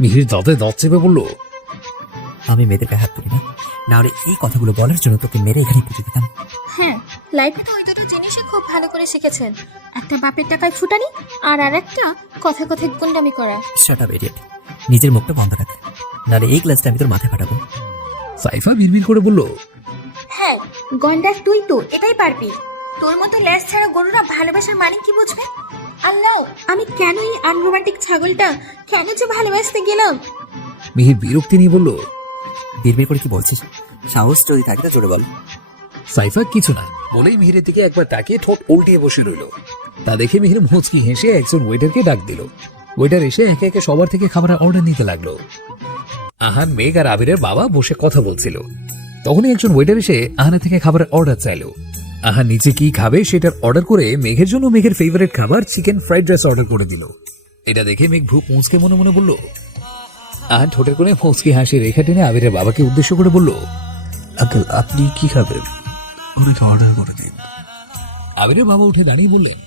মিহির দাঁতে দাঁত চেপে বলল, আমি মেয়েদের গায়ে হাত তুলি না, না হলে এই কথাগুলো বলার জন্য তোকে মেরে এখানে পুঁতে দিতাম। হ্যাঁ, লাইফে তো ওই দুটো জিনিসই খুব ভালো করে শিখেছেন, একটা বাপের টাকায় ফুটানি আর আরেকটা কথা কথায় গুন্ডামি করা। শাট আপ ইডিয়েট, নিজের মুখটা বন্ধ রাখ, নাহলে এই ক্লাসটা আমি তোর মাথায় ফাটাবো। সাইফা বিড়বিড় করে বলল, হ্যাঁ গন্ডার, তুই তো এটাই পারবি। তোর মতো ল্যাস ছাড়া গরুরা ভালোবাসার মানে কি বুঝবে? আল্লাহ, আমি কেন এই আনরোমান্টিক ছাগলটা কেন যে ভালোবাসতে গেলাম? মিহির বিরক্তি নিয়ে বলল, বিড়বিড় করে কি বলছিস? সাহস যদি থাকে তো জোরে বল। সাইফা কিছু না বলেই মিহিরের দিকে একবার তাকিয়ে ঠোঁট উল্টিয়ে বসে রইল। তা দেখে মিহির মুচকি হেসে একজন ওয়েটারকে ডাক দিল। ওয়েটার এসে একে একে সবার থেকে খাবারের অর্ডার নিতে লাগলো। আহান, মেঘ আর আবিরের বাবা বসে কথা বলছিল। তখনই একজন ওয়েটার এসে আহানের থেকে খাবারের অর্ডার চাইলো। আহান নিচে কি খাবে সেটার অর্ডার করে মেঘের জন্য মেঘের ফেভারিট খাবার চিকেন ফ্রাইড রাইস অর্ডার করে দিল। এটা দেখে মেঘ ভ্রু কুঁচকে মনে মনে বলল। আহান ঠোঁটের কোণে মুচকি হাসি রেখা টেনে আবিরের বাবাকে উদ্দেশ্য করে বলল, আঙ্কেল আপনি কি খাবেন? ওনাকে অর্ডার করে দিন। আবিরের বাবা উঠে দাঁড়িয়ে বললেন,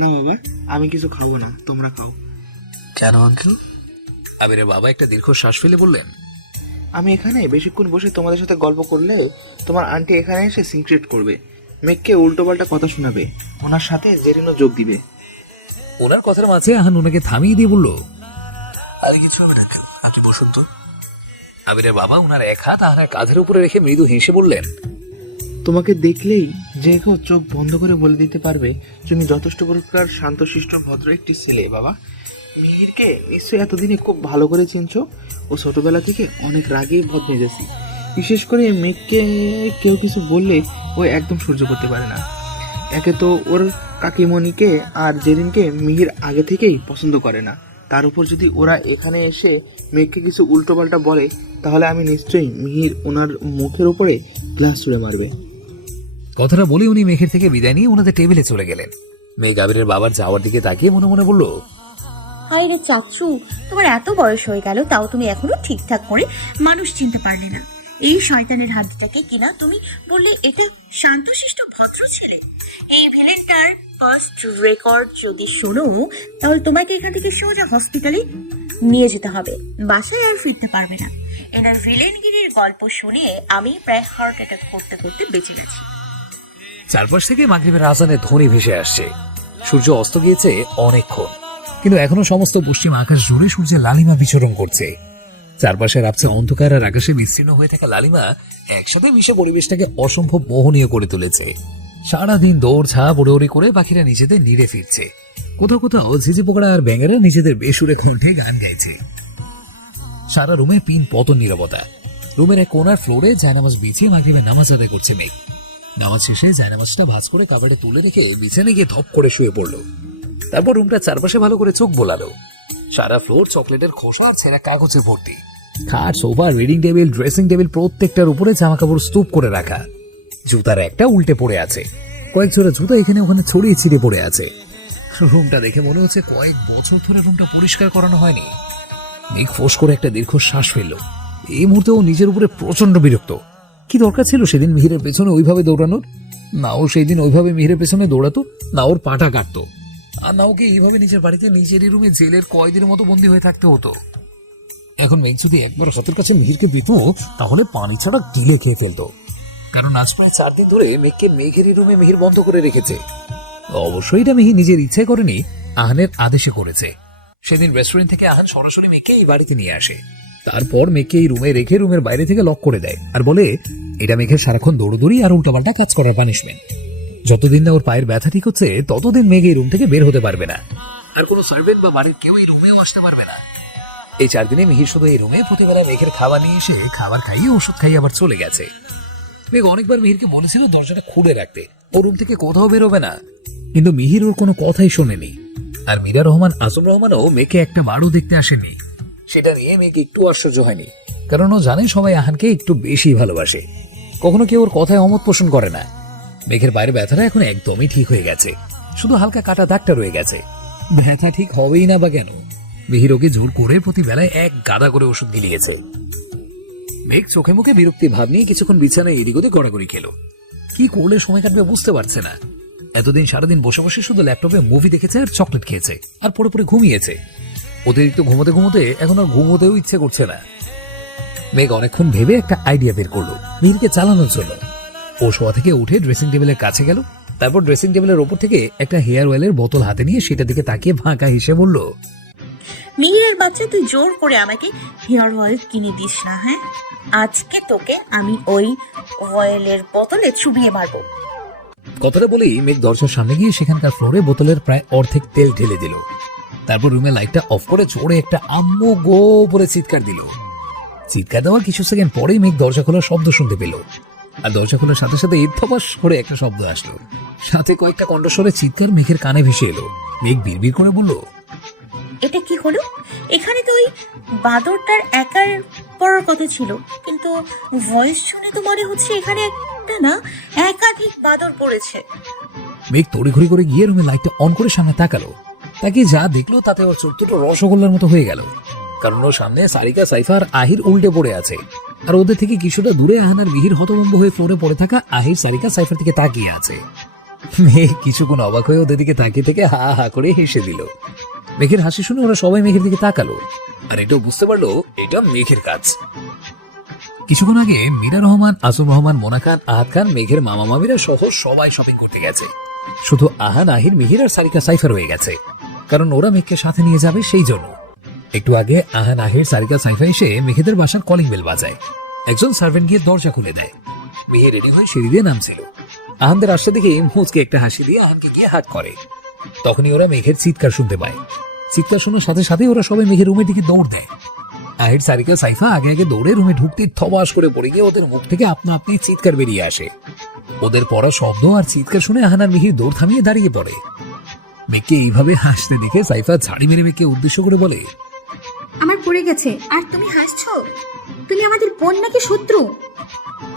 না বাবা, আমি কিছু খাবো না, তোমরা খাও। কেন আঙ্কেল? আবিরের বাবা একটা দীর্ঘ শ্বাস ফেলে বললেন, আমি এখানে বেশিক্ষণ বসে তোমাদের সাথে গল্প করলে তোমার আন্টি এখানে এসে সিক্রেট করবে, মেঘকে উল্টোপাল্টা কথা শোনাবে, ওনার সাথে জেরিনও যোগ দিবে। ওনার কথার মাঝে আহান ওনাকে থামিয়ে দিয়ে বলল, আর কিছু হবে না, আপনি বসুন তো। আবিরের বাবা ওনার এক হাত আহানের কাঁধের উপরে রেখে মৃদু হেসে বললেন, তোমাকে দেখলেই যে কেউ চোখ বন্ধ করে বলে দিতে পারবে তুমি যথেষ্ট প্রকার শান্তশিষ্ট ভদ্র একটি ছেলে। বাবা, মিহিরকে নিশ্চয়ই এতদিনে খুব ভালো করে চিনছো। ও ছোটবেলা থেকে অনেক রাগেই বদমেজাজি, বিশেষ করে মেঘকে কেউ কিছু বললে ও একদম সহ্য করতে পারে না। একে তো ওর কাকিমণিকে আর জেরিনকে মিহির আগে থেকেই পছন্দ করে না, তার উপর যদি ওরা এখানে এসে মেঘকে কিছু উল্টোপাল্টা বলে তাহলে আমি নিশ্চয়ই মিহির ওনার মুখের উপরে গ্লাস ছুঁড়ে মারবে। কথাটা বলে উনি মেঘের থেকে বিদায় নিয়ে ওনাদের টেবিলে চলে গেলেন। মেঘ আবিরের বাবার যাওয়ার দিকে তাকিয়ে মনে মনে বলল, হাই রে চাচু, তোমার এত বয়স হয়ে গেল তাও তুমি এখনো ঠিকঠাক করে মানুষ চিনতে পারলে না। এই শয়তানের হাড্ডিটাকে কিনা তুমি বললে এটা শান্তশিষ্ট ভদ্র ছেলে। এই ভিলেনটার ফার্স্ট রেকর্ড যদি শোনো তাহলে তোমাকে এখান থেকে সোজা হসপিটালে নিয়ে যেতে হবে, বাসায় আর ফিরতে পারবে না। এনার ভিলেনগিরির গল্প শুনিয়ে আমি প্রায় হার্ট অ্যাটাক করতে করতে বেঁচে গেছি। চারপাশ থেকে মাগরিবের আজানের ধ্বনি ভেসে আসছে। সূর্য অস্ত গিয়েছে অনেকক্ষণ, কিন্তু এখনো সমস্ত পশ্চিম আকাশ জুড়ে সূর্যের লালিমা বিচরণ করছে। চারপাশে রাবছে অন্ধকার আর আকাশে বিস্তীর্ণ হয়ে থাকা লালিমা একসাথে মিশে পরিবেশটাকে অসম্ভব মোহনীয় করে তুলেছে। সারাদিন দৌড় ঝাঁপ উড়ি করে পাখিরা নিজেদের নিড়ে ফিরছে। কোথাও কোথাও ঝিঝি পোকড়া আর ব্যাঙেরা নিজেদের বেসুরে কণ্ঠে গান গাইছে। সারা রুমে পিন পতন নীরবতা। রুমের এক কোনার ফ্লোরে জায়নামাজ বিছিয়ে মাগরিবের নামাজ আদায় করছে মেঘ। নামাজ শেষে জায়নামাজটা ভাঁজ করে কাবাডে তুলে রেখে বিছানায় গিয়ে ধপ করে শুয়ে পড়লো। তারপর রুমটা চারপাশে ভালো করে চোখ বোলালো। সারা ফ্লোর চকলেটের খোসা আর ছেঁড়া কাগজে ভর্তি। খাট, sofa, reading table, dressing table প্রত্যেকটার উপরে জামা কাপড় স্তূপ করে রাখা। জুতার একটা উল্টে পড়ে আছে। কয়েক জোড়া জুতা এখানে ওখানে ছড়িয়ে ছিঁড়ে পড়ে আছে। রুমটা দেখে মনে হচ্ছে কয়েক বছর ধরে রুমটা পরিষ্কার করানো হয়নি। মেঘ ফোঁস করে একটা দীর্ঘ শ্বাস ফেললো। এই মুহূর্তে ও নিজের উপরে প্রচন্ড বিরক্ত। কি দরকার ছিল সেদিন মিহিরের পেছনে ওইভাবে দৌড়ানোর? না ও সেই দিন ওইভাবে মিহিরের পেছনে দৌড়াতো, না ওর পাটা কাটতো, আর না ওকে এইভাবে নিজের বাড়িতে নিজেরই রুমে জেলের কয়েদির মতো বন্দী হয়ে থাকতে হতো। এখন মেঘ যদি একবার হাতের কাছে মিহিরকে পেত তাহলে পানি ছাড়া গিলে খেয়ে ফেলতো। কারণ আজ প্রায় 4 দিন ধরে মেঘকে মেঘেরই রুমে মিহির বন্ধ করে রেখেছে। অবশ্যই এটা মিহির নিজের ইচ্ছায় করেনি, আহানের আদেশে করেছে। সেদিন রেস্টুরেন্ট থেকে আহান সরাসরি মেঘকে এই বাড়িতে নিয়ে আসে। তারপর মেঘকে এই রুমে রেখে রুমের বাইরে থেকে লক করে দেয় আর বলে এটা মেঘের সারাক্ষণ দৌড়দৌড়ি আর উল্টোপাল্টা কাজ করার পানিশমেন্ট। যতদিন না ওর পায়ের ব্যথা ঠিক হচ্ছে ততদিন মেঘ এই রুম থেকে বের হতে পারবে না, আর কোনো সার্ভেন্ট বা বাড়ির কেউ এই রুমেও আসতে পারবে না। এই 4 দিনে মিহির শুধু এই রুমে প্রতিবেলা মেঘের খাবার নিয়ে এসে খাবার খাইয়ে ওষুধ খাইয়ে আবার চলে গেছে। মেঘ অনেকবার মিহিরকে বলেছিল দরজাটা খুলে রাখতে, ও রুম থেকে কোথাও বেরোবে না, কিন্তু মিহির ওর কোনো কথাই শোনেনি। আর মীরা রহমান, আসম রহমানও মেঘকে একটা বারও দেখতে আসেনি। সেটা নিয়ে মেঘ একটু আশ্চর্য হয়নি, কারণ ও জানে সবাই আহানকে একটু বেশি ভালোবাসে। কখনো কেউ ওর কথায় অমত পোষণ করে না। মেঘের পায়ের ব্যথাটা এখন একদমই ঠিক হয়ে গেছে, শুধু হালকা কাটা দাগটা রয়ে গেছে। ব্যথা ঠিক হবেই না বা কেন, মিহির ওকে জোর করে প্রতি বেলায় এক গাদা করে ওষুধ গিলিয়েছে। মেঘ চোখে মুখে বিরক্তি ভাব নিয়ে কিছুক্ষণ বিছানায় এদিক ওদিক গড়াগড়ি খেলো। কি করলে সময় কাটবে বুঝতে পারছে না। এতদিন সারাদিন বসে বসে শুধু ল্যাপটপে মুভি দেখেছে আর চকলেট খেয়েছে আর পড়ে পড়ে ঘুমিয়েছে। অতিরিক্ত ঘুমোতে ঘুমোতে এখন আর ঘুমোতেও ইচ্ছে করছে না। মেঘ অনেকক্ষণ ভেবে একটা আইডিয়া বের করলো মিহিরকে চালানোর জন্য। ও শোয়া থেকে উঠে ড্রেসিং টেবিলের কাছে গেল, তারপর ড্রেসিং টেবিলের ওপর থেকে একটা হেয়ার অয়েলের বোতল হাতে নিয়ে সেটা দিকে তাকিয়ে ভাঁকা হেসে বলল, মিহিরের বাচ্চা, তুই জোর করে আমাকে হেয়ার অয়েল কিনে দিস না, হ্যাঁ? আজকে তোকে আমি ওই অয়েলের বোতলে চুবিয়ে মারবো। কথাটা বলেই মেঘ দরজার সামনে গিয়ে সেখানকার ফ্লোরে বোতলের প্রায় অর্ধেক তেল ঢেলে দিল। তারপর রুমে লাইটটা অফ করে জোরে একটা আম্মু গো বলে চিৎকার দিল। চিৎকার দেওয়ার কিছু সেকেন্ড পরেই মেঘ দরজা খোলার শব্দ শুনতে পেল। আর দরজা খোলার সাথে সাথে ধপাস করে একটা শব্দ আসলো, সাথে কয়েকটা কণ্ঠস্বরে চিৎকার মেঘের কানে ভেসে এলো। মেঘ বিড়বিড় করে বলল, এটা কি হলো? এখানে তো ওই বাদরটার একার পড়ার কথা ছিল, কিন্তু ভয়েস শুনে তো মনে হচ্ছে এখানে একটা না একাধিক বাদর পড়েছে। মেঘ তড়িঘড়ি করে গিয়ে রুমে লাইটটা অন করে সামনে তাকালো। তাকিয়ে যা দেখলো তাতে ওর চোখ দুটো রসগোল্লার মতো হয়ে গেল। কারণ ওর সামনে সারিকা, সাইফা আর আহির উল্টে পড়ে আছে, আর ওদের থেকে কিছুটা দূরে আহান আর মিহির হতভম্ব হয়ে ফ্লোরে পড়ে থাকা আহির, সারিকা, সাইফার দিকে তাকিয়ে আছে। মেঘ কিছুক্ষণ অবাক হয়ে ওদের দিকে তাকিয়ে থেকে হা হা করে হেসে দিল। মেঘের হাসি শুনে ওরা সবাই মেঘের দিকে তাকালো, আর এটাও বুঝতে পারলো এটা মেঘের কাজ। কিছুক্ষণ আগে মীরা রহমান, আসুম রহমান, মোনা খান, আহাদ খান, মেঘের মামা মামিরা সহ সবাই শপিং করতে গেছে। শুধু আহান, আহির, মিহির আর সারিকা, সাইফা রয়ে গেছে, কারণ ওরা মেঘকে সাথে নিয়ে যাবে সেই জন্য। একটু আগে আহান, আহির, সারিকা, সাইফা এসে মেঘেদের বাসার কলিং বেল বাজায়। একজন সার্ভেন্ট গিয়ে দরজা খুলে দেয়। মেঘে রেডি হয়ে সিঁড়ি দিয়ে নামছিল। আহানদের আসতে দেখে মুচকে একটা হাসি দিয়ে আহানকে গিয়ে হাত করে। তখনই ওরা মেঘের চিৎকার শুনতে পায়। চিৎকার শোনার সাথে সাথে ওরা সবাই মেঘের রুমের দিকে দৌড় দেয়। আহির, সারিকা, সাইফা আগে আগে দৌড়ে রুমে ঢুকতে থবাস করে পড়ে গিয়ে ওদের মুখ থেকে আপনা আপনি চিৎকার বেরিয়ে আসে। ওদের পড়া শব্দ আর চিৎকার শুনে আহান আর মিহির দৌড় থামিয়ে দাঁড়িয়ে পড়ে। মেঘকে এইভাবে হাসতে দেখে সাইফা ঝাড়ি মেরে মেঘকে উদ্দেশ্য করে বলে, আমার পড়ে গেছে আর তুমি হাসছো? তুমি আমাদের বোন নাকি শত্রু?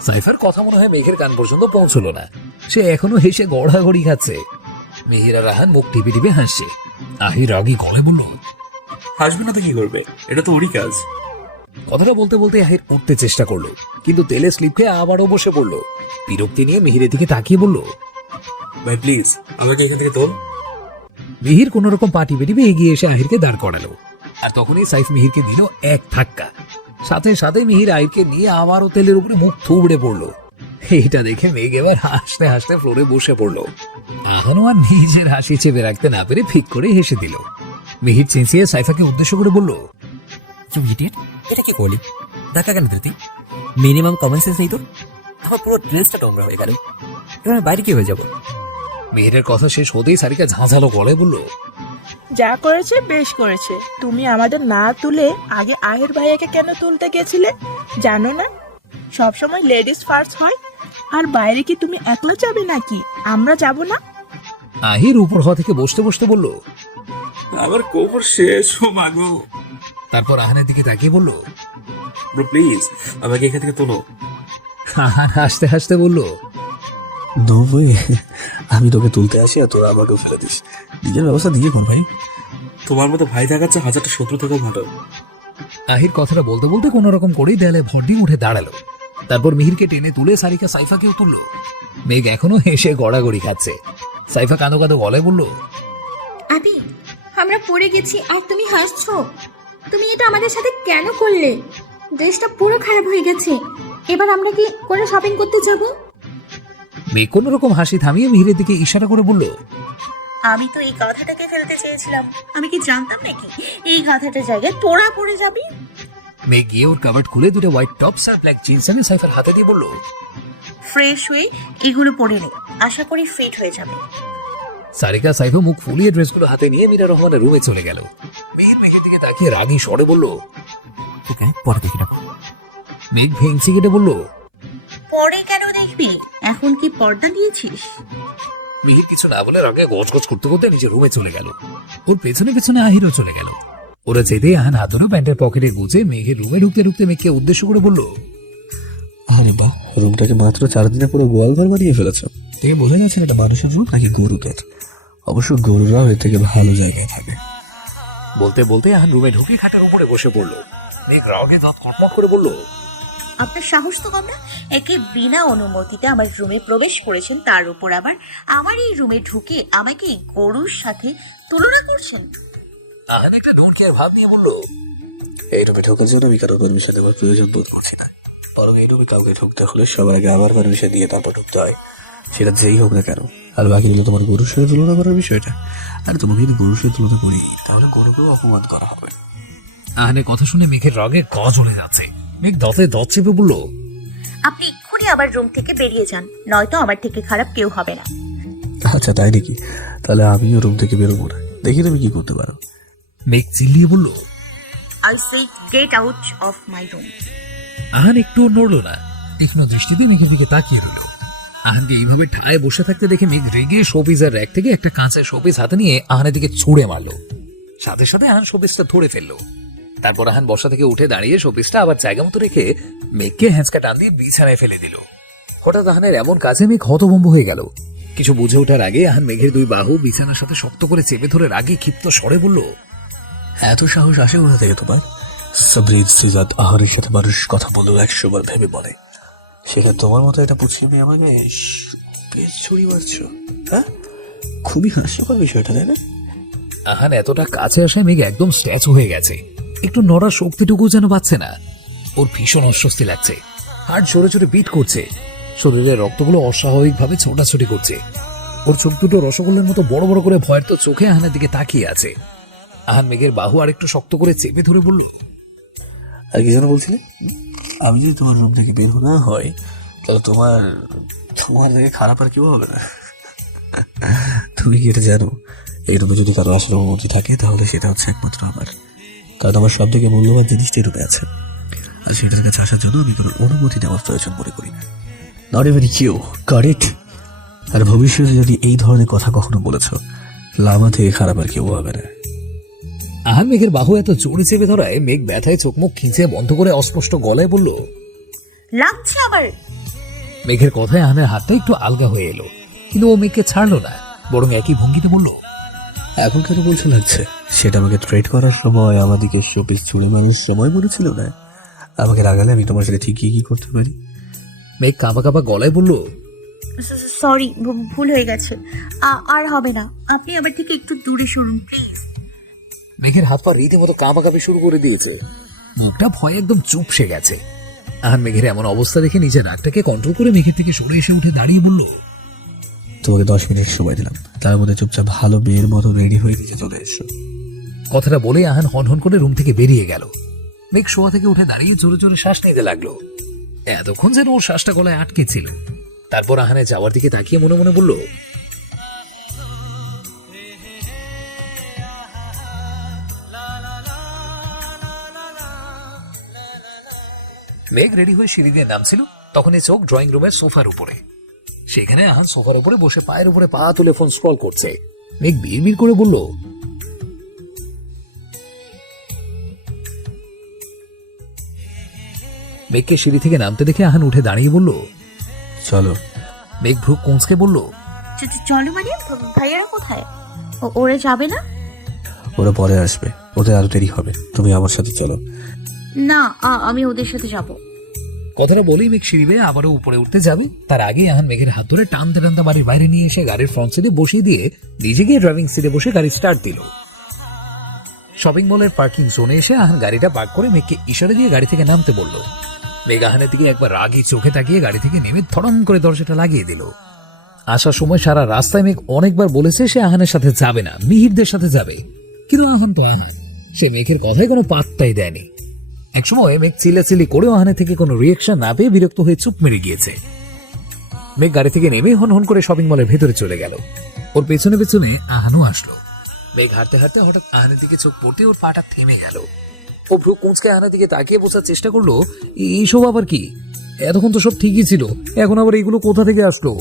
সাইফার কথা মনে হয় মেঘের কান পর্যন্ত পৌঁছলো না, সে এখনো হেসে গড়াগড়ি খাচ্ছে। মিহির আর আহান মুখ টিপে টিপে হাসছে। আহির রাগী গলে বলল, হাসবে না তো কি করবে, এটা তো ওরই কাজ। কথাটা বলতে বলতে আহির উঠতে চেষ্টা করলো, কিন্তু তেলে স্লিপ খেয়ে আবারও বসে পড়লো। বিরক্তি নিয়ে মিহিরের দিকে তাকিয়ে বলল, ভাই প্লিজ আমাকে এখান থেকে তোল। মিহির কোন রকম পা টিপে টিপে এগিয়ে এসে আহিরকে দাঁড় করালো। আর তখনই সাইফ মিহিরকে দিল এক ধাক্কা। সাথে সাথে মিহির আহিরকে নিয়ে আবারও তেলের উপরে মুখ থুবড়ে পড়লো। এটা দেখে মেঘ এবার হাসতে হাসতে ফ্লোরে বসে পড়লো। আহানও আর নিজের হাসি চেপে রাখতে না পেরে ফিক করে হেসে দিল। মিহির চেঁচিয়ে সাইফাকে উদ্দেশ্য করে বলল, এটা কি করলি? ধাক্কা কেন দিলি? মিনিমাম কমন সেন্স নেই তোর? আমার পুরো ড্রেসটা নোংরা হয়ে গেল, এবার আমি বাইরে কি হয়ে যাবো? মিহিরের কথা শেষ হতেই সারিকা ঝাঁঝালো গলায় বলল, যা করেছে বেশ করেছে। তুমি আমাদের না তুলে আগে আহির ভাইয়াকে কেন তুলতে গেছিলে? জানো না সবসময় লেডিস ফার্স্ট হয়? আর বাইরে কি তুমি একলা যাবে নাকি? আমরা যাব না? আহির উপর হওয়া থেকে বসতে বসতে বলল, আমার কোমর শেষ, ও মাগো। তারপর আহানের দিকে তাকিয়ে বলল, ব্রো প্লিজ আমাকে এখান থেকে তোলো। আহান হাসতে হাসতে বলল, নো ওয়ে, আমি তোকে তুলতে আসি আর তোরা আমাকেও ফেলে দিস। নিজের ব্যবস্থা দিয়ে কর ভাই। তোমার মতো ভাই থাকাচ্ছে হাজারটা শত্রু থেকেও ভালো। আহির কথাটা বলতে বলতে কোন রকম করেই দেয়ালে ভর দিয়ে উঠে দাঁড়ালো। তারপর মিহিরকে টেনে তুলে সারিকা সাইফাকেও তুললো। মেঘ এখনো হেসে গড়াগড়ি খাচ্ছে। সাইফা কাঁদো কাঁদো গলায় বলল, আবি, আমরা পড়ে গেছি আর তুমি হাসছো? তুমি এটা আমাদের সাথে কেন করলে? ড্রেসটা পুরো খারাপ হয়ে গেছে। এবার আমরা কি করে শপিং করতে যাব? মেঘ কোন রকম হাসি থামিয়ে মিহিরের দিকে ইশারা করে বলল, আমি তো এই গাধাটাকে ফেলতে চেয়েছিলাম, আমি কি জানতাম নাকি এই গাধাটার জায়গায় তোরা পড়ে যাবি? মেঘ গিয়ে ওর কাভার্ড খুলে দুটো হোয়াইট টপস আর ব্ল্যাক জিন্স এনে সাইফার হাতে দিয়ে বলল, ফ্রেশ হয়ে এগুলো পরে নে, আশা করি ফিট হয়ে যাবে। সারিকা সাইফা মুখ ফুলিয়ে ড্রেসগুলো হাতে নিয়ে মীরা রহমানের রুমে চলে গেল। মেঘের দিকে তাকিয়ে রাগী স্বরে বলল, ওকে পরে দেখি না। মেঘ ভেঙচি কেটে বলল, পরে কেন দেখবি? এখন কি পর্দা নিয়েছিস? মিহির কিছু না বলে রাগে গজগজ করতে করতে নিজের রুমে চলে গেল। ওর পেছনে পেছনে আহিরও চলে গেল। ওরা যেতে আহান হাতুড়ো প্যান্টের পকেটে গুজে মেঘের রুমে ঢুকতে ঢুকতে মেঘকে উদ্দেশ্য করে বলল, আরে বাহ, রুমটাকে মাত্র 4 দিনে পুরো গোয়ালঘর বানিয়ে ফেলেছ। থেকে বোঝা যাচ্ছে এটা মানুষের রুম নাকি গরুদের। অবশ্য গরুরাও এর থেকে ভালো জায়গায় থাকে। বলতে বলতে আহান রুমে ঢুকে খাটের উপরে বসে পড়ল। মেঘ রাগে দাঁত কটমট করে বলল, আপনার সাহস তো কম না? একে বিনা অনুমতিতে আমার রুমে প্রবেশ করেছেন, তার উপর আবার আমার এই রুমে ঢুকে আমাকে গরুর সাথে তুলনা করছেন। আহান একটা নোট খেয়ে ভাব নিয়ে বললো, এই রুমে ঢোকার জন্য আমি কারো পারমিশন দেওয়ার প্রয়োজন বোধ করছি না। বরং এই রুমে কাউকে ঢুকতে হলে সবার আগে আমার পারমিশন দিয়ে তারপর ঢুকতে হয়, সেটা যেই হোক না কেন। আর বাকি হলো তোমার গরুর সাথে তুলনা করার বিষয়টা। আর তোমাকে যদি গরুর সাথে তুলনা করি তাহলে গরুকেও অপমান করা হবে। আহানের কথা শুনে মেঘের রাগে গ জ্বলে যাচ্ছে। মেঘ দতে দত চেপে বলল, আপনি এক্ষুনি আবার রুম থেকে বেরিয়ে যান, নয়তো আমার থেকে খারাপ কেউ হবে না। আচ্ছা তাই নাকি? তাহলে আমিও রুম থেকে বেরোবো না, দেখি তুমি কি করতে পারো। মেঘ চিল্লিয়ে বলল। I said get out of my room. Ahan একটু নড়লো না, তীক্ষ্ণ দৃষ্টিতে মেঘের দিকে তাকিয়ে রইল। আহানকে এইভাবে ঠায় বসে থাকতে দেখে মেঘ রেগে শোপিসের র্যাক থেকে একটা কাঁচের শোপিস হাতে নিয়ে আহানের দিকে ছুঁড়ে মারলো। সাথে সাথে আহান শোপিসটা ধরে ফেললো। তারপর আহান বসা থেকে উঠে দাঁড়িয়ে শোপিসটা আবার জায়গা মতো রেখে মেঘকে হ্যাঁচকা টান দিয়ে বিছানায় ফেলে দিল। হঠাৎ আহানের এমন কাজে মেঘ হতভম্ব হয়ে গেল। কিছু বুঝে ওঠার আগে আহান মেঘের দুই বাহু বিছানার সাথে শক্ত করে চেপে ধরে রাগে ক্ষিপ্ত স্বরে বলল, এত সাহস আসে কোথা থেকে তোমার? সাবরিন সিজাত আহারের সাথে মানুষ কথা বললেও 100 বার ভেবে বলে, সেখানে তোমার মতো একটা পুছিয়ে মেয়ে আমাকে পেট ছড়িয়ে মারছো। হ্যাঁ, খুবই হাস্যকর বিষয়টা, তাই না? আহান এতটা কাছে আসায় মেঘ একদম স্ট্যাচু হয়ে গেছে। একটু নড়ার শক্তিটুকু যেন পাচ্ছে না। ওর ভীষণ অস্বস্তি লাগছে। হার্ট জোরে জোরে বিট করছে। শরীরের রক্তগুলো অস্বাভাবিকভাবে ছোটাছুটি করছে। ওর চোখ দুটো রসগোল্লার মতো বড় বড় করে ভয়ের তো চোখে আহানের দিকে তাকিয়ে আছে। আহান মেঘের বাহু আরেকটু শক্ত করে চেপে ধরে বলল, আর কি যেন বলছিলে? আমি যদি তোমার রুম থেকে বের না হয় তাহলে তোমার থেকে খারাপ আর কেউ হবে না। তুমি কি এটা জানো, এই রুমে যদি কারো আসলে অনুমতি থাকে তাহলে সেটা হচ্ছে একমাত্র আমার। কারণ আমার সব থেকে মূল্যবান জিনিসটা রুমে আছে, আর সেটার কাছে আসার জন্য আমি কোনো অনুমতি নেওয়ার প্রয়োজন মনে করি না। Not even you got it? আর ভবিষ্যতে যদি এই ধরনের কথা কখনো বলেছ, লামা থেকে খারাপ আর কেউ হবে না। আহান মেঘের বাহু এত জোরে চেপে ধরায় মেঘ ব্যথায় চোখ মুখ খিঁচে বন্ধ করে অস্পষ্ট গলায় বলল, লাগছে আবার। মেঘের কথায় আহানের হাতটা একটু আলগা হয়ে এলো, কিন্তু ও মেঘকে ছাড়লো না, বরং একই ভঙ্গিতে বলল, এখন কেন বলছে লাগছে? সেটা আমাকে ট্রেড করার সময়, আমাদেরকে শোপিস ছুড়ে মারার সময় মনে ছিল না? আমাকে রাগালে আমি তোমার সাথে ঠিক কি করতে পারি? মেঘ কাঁপা কাঁপা গলায় বলল, সরি, ভুল হয়ে গেছে, আর হবে না। আপনি আমার থেকে একটু দূরে সরুন প্লিজ। মেঘের হাত পা রীতিমতো কাঁপাকাঁপি শুরু করে দিয়েছে। মুখটা ভয়ে একদম চুপসে গেছে। আহান মেঘের এমন অবস্থা দেখে নিজের রাগটাকে কন্ট্রোল করে মেঘের থেকে সরে এসে উঠে দাঁড়িয়ে বলল, তোমাকে 10 মিনিট সময় দিলাম, তার মধ্যে চুপচাপ ভালো মেয়ের মতো রেডি হয়ে নিচে চলে এসো। কথাটা বলে আহান হনহন করে রুম থেকে বেরিয়ে গেল। মেঘ শোয়া থেকে উঠে দাঁড়িয়ে জোরে জোরে শ্বাস নিতে লাগলো। এতক্ষণ যেন ওর শ্বাসটা গলায় আটকে ছিল। তারপর আহানের যাওয়ার দিকে তাকিয়ে মনে মনে বলল, মেঘ রেডি হয়ে সিঁড়ি দিয়ে নামছিল, তখনই চোখ ড্রয়িং রুমের সোফার উপরে। সেখানে আহান সোফার উপরে বসে পায়ের উপরে পা তুলে ফোন স্ক্রল করছে। মেঘ বিড়বিড় করে বলল, মেঘকে সিঁড়ি থেকে নামতে দেখে আহান উঠে দাঁড়িয়ে বলল, চলো। মেঘ ভ্রু কুঁচকে বলল, চলো মানে? ভাইয়ারা কোথায়? ওরা যাবে না? ওরা পরে আসবে, ওদের আরো দেরি হবে, তুমি আমার সাথে চলো। না, আমি ওদের সাথে যাব। কথাটা বলেই মেঘ সিঁড়ি বেয়ে আবারও উপরে উঠতে যাবে। তার আগে আহান মেঘের হাত ধরে টানতে টানতে বাড়ির বাইরে নিয়ে এসে গাড়ির ফ্রন্ট সিটে বসিয়ে দিয়ে নিজে গিয়ে ড্রাইভিং সিটে বসে গাড়ি স্টার্ট দিল। শপিং মলের পার্কিং জোনে এসে আহান গাড়িটা পার্ক করে মেঘকে ইশারা দিয়ে গাড়ি থেকে নামতে বলল। মেঘ আহানের দিকে একবার রাগী চোখে তাকিয়ে গাড়ি থেকে নেমে ধড়ম করে দরজাটা লাগিয়ে দিল। আসার সময় সারা রাস্তায় মেঘ অনেকবার বলেছে সে আহানের সাথে যাবে না, মিহিরদের সাথে যাবে, কিন্তু আহান তো আহান, সে মেঘের কথায় কোনো পাত্তাই দেয়নি। একসময় মেঘ চিল্লাচিল্লি করেও আহানের থেকে কোনো রিয়েকশন না পেয়ে বিরক্ত হয়ে চুপ মেরে গিয়েছে। মেঘ গাড়ি থেকে নেমে হন করে শপিং মলের ভেতরে চলে গেল। ওর পেছনে পেছনে আহানও আসলো। মেঘ হাঁটতে হাঁটতে হঠাৎ আহানের দিকে চোখ পড়তে ওর পাটা থেমে গেল। ও ভ্রু কুঁচকে আহানের দিকে তাকিয়ে বোঝার চেষ্টা করলো, এইসব আবার কি? এতক্ষণ তো সব ঠিকই ছিল, এখন আবার এগুলো কোথা থেকে আসলো?